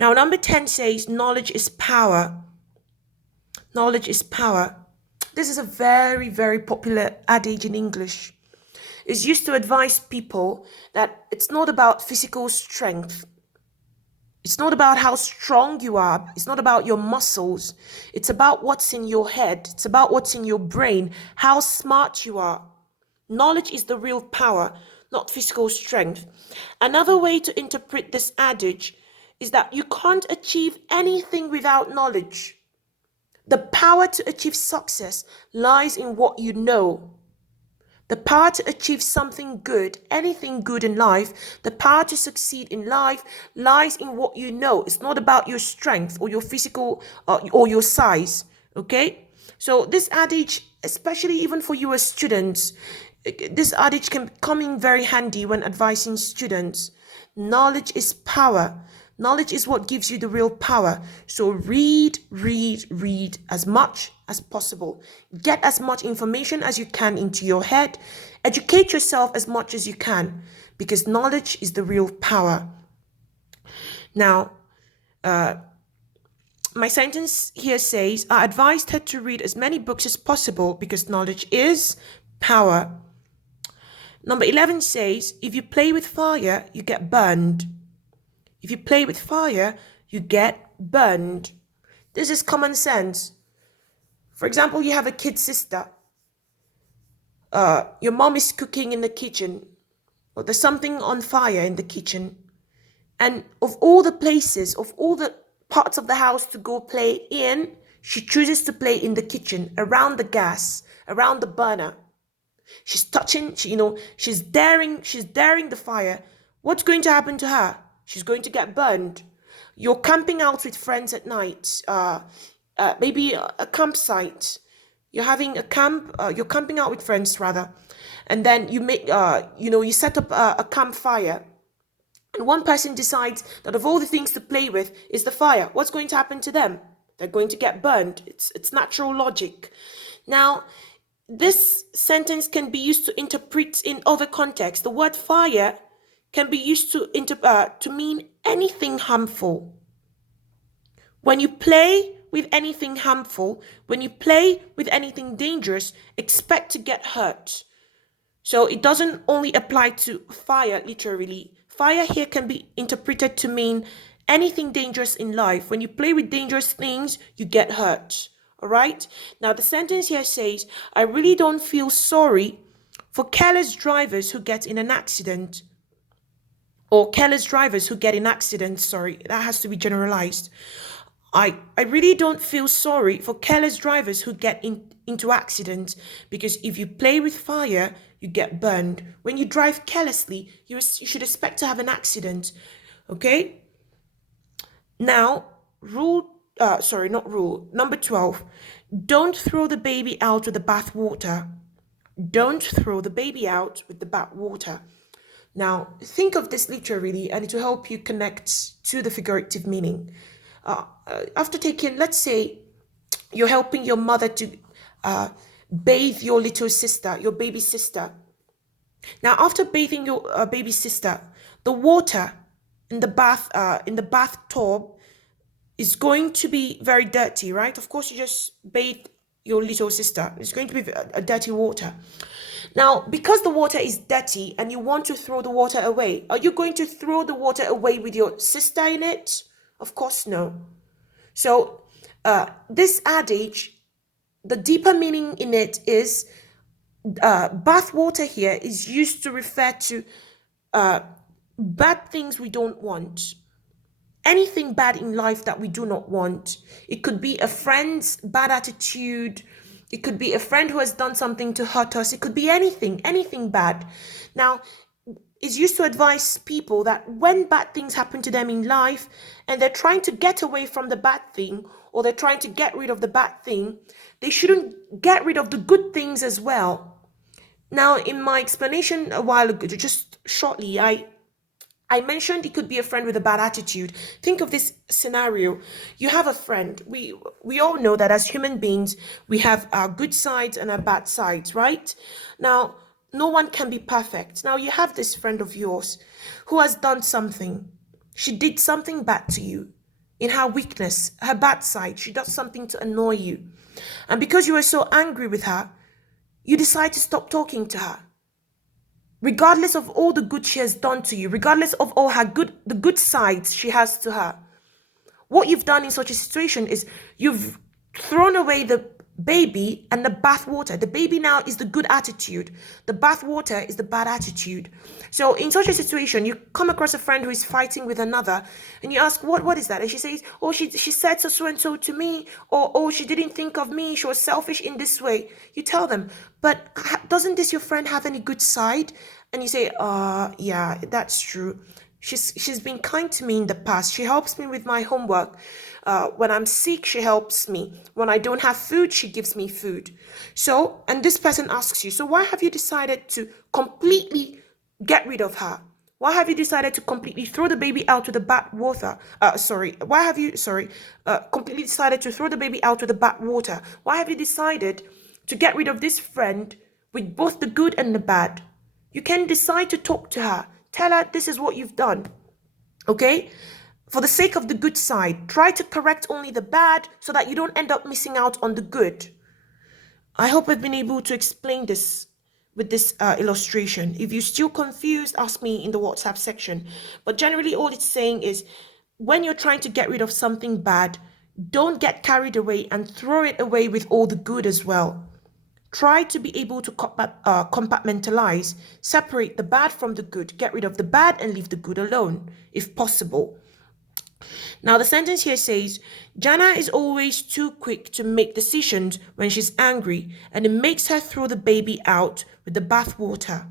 Now, number 10 says, knowledge is power. Knowledge is power. This is a very, very popular adage in English. It's used to advise people that it's not about physical strength. It's not about how strong you are. It's not about your muscles. It's about what's in your head. It's about what's in your brain, how smart you are. Knowledge is the real power, not physical strength. Another way to interpret this adage is that you can't achieve anything without knowledge. The power to achieve success lies in what you know. The power to achieve something good, anything good in life, the power to succeed in life lies in what you know. It's not about your strength or your physical or your size. Okay? So this adage, especially even for you as students, this adage can come in very handy when advising students. Knowledge is power. Knowledge is what gives you the real power. So read as much as possible. Get as much information as you can into your head. Educate yourself as much as you can, because knowledge is the real power. Now, my sentence here says, I advised her to read as many books as possible because knowledge is power. Number 11 says, if you play with fire, you get burned. If you play with fire, you get burned. This is common sense. For example, you have a kid sister. Your mom is cooking in the kitchen, or there's something on fire in the kitchen. And of all the places, of all the parts of the house to go play in, she chooses to play in the kitchen, around the gas, around the burner. She's touching, she's daring the fire. What's going to happen to her? She's going to get burned. You're camping out with friends at night, maybe a campsite. You're having a camp, you're camping out with friends rather. And then you make, you set up a campfire. And one person decides that of all the things to play with is the fire. What's going to happen to them? They're going to get burned. It's natural logic. Now, this sentence can be used to interpret in other contexts. The word fire can be used to mean anything harmful. When you play with anything harmful, when you play with anything dangerous, expect to get hurt. So it doesn't only apply to fire, literally. Fire here can be interpreted to mean anything dangerous in life. When you play with dangerous things, you get hurt. All right? Now, the sentence here says, I really don't feel sorry for careless drivers who get in an accident. Or careless drivers who get in accidents, sorry, that has to be generalized. I really don't feel sorry for careless drivers who get into accidents, because if you play with fire, you get burned. When you drive carelessly, you should expect to have an accident. Okay? Now, number 12, don't throw the baby out with the bath water. Don't throw the baby out with the bath water. Now, think of this literally, and it will help you connect to the figurative meaning. After taking, let's say, you're helping your mother to bathe your little sister, your baby sister. Now, after bathing your baby sister, the water in the bathtub is going to be very dirty, right? Of course, you just bathe your little sister. It's going to be a dirty water. Now, because the water is dirty and you want to throw the water away, are you going to throw the water away with your sister in it? Of course, no. So, this adage, the deeper meaning in it is bath water here is used to refer to bad things we don't want. Anything bad in life that we do not want. It could be a friend's bad attitude. It could be a friend who has done something to hurt us. It could be anything bad. Now, it's used to advise people that when bad things happen to them in life and they're trying to get away from the bad thing, or they're trying to get rid of the bad thing, they shouldn't get rid of the good things as well. Now, in my explanation a while ago, just shortly, I mentioned it could be a friend with a bad attitude. Think of this scenario. You have a friend. We all know that as human beings, we have our good sides and our bad sides, right? Now, no one can be perfect. Now, you have this friend of yours who has done something. She did something bad to you. in her weakness, her bad side. She does something to annoy you. And because you are so angry with her, you decide to stop talking to her. Regardless of all the good she has done to you, regardless of all the good sides she has to her. What you've done in such a situation is you've thrown away the baby and the bath water. The baby now is the good attitude. The bath water is the bad attitude. So in such a situation, you come across a friend who is fighting with another and you ask, what is that? And she says, oh, she said so and so to me, or oh, she didn't think of me. She was selfish in this way. You tell them, but doesn't this your friend have any good side? And you say, yeah, that's true. She's been kind to me in the past. She helps me with my homework. When I'm sick, she helps me. When I don't have food, she gives me food. So, and this person asks you, so why have you decided to completely get rid of her? Why have you decided to completely throw the baby out with the bath water? Completely decided to throw the baby out with the bath water? Why have you decided to get rid of this friend with both the good and the bad? You can decide to talk to her. Tell her this is what you've done. Okay? For the sake of the good side, try to correct only the bad so that you don't end up missing out on the good. I hope I've been able to explain this with this illustration. If you're still confused, ask me in the WhatsApp section. But generally, all it's saying is when you're trying to get rid of something bad, don't get carried away and throw it away with all the good as well. Try to be able to compartmentalize, separate the bad from the good, get rid of the bad and leave the good alone, if possible. Now, the sentence here says, Jana is always too quick to make decisions when she's angry, and it makes her throw the baby out with the bath water.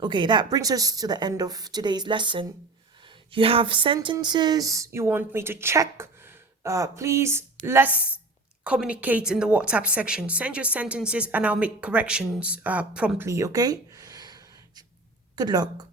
Okay, that brings us to the end of today's lesson. You have sentences you want me to check. Please, let's communicate in the WhatsApp section. Send your sentences and I'll make corrections promptly, okay? Good luck.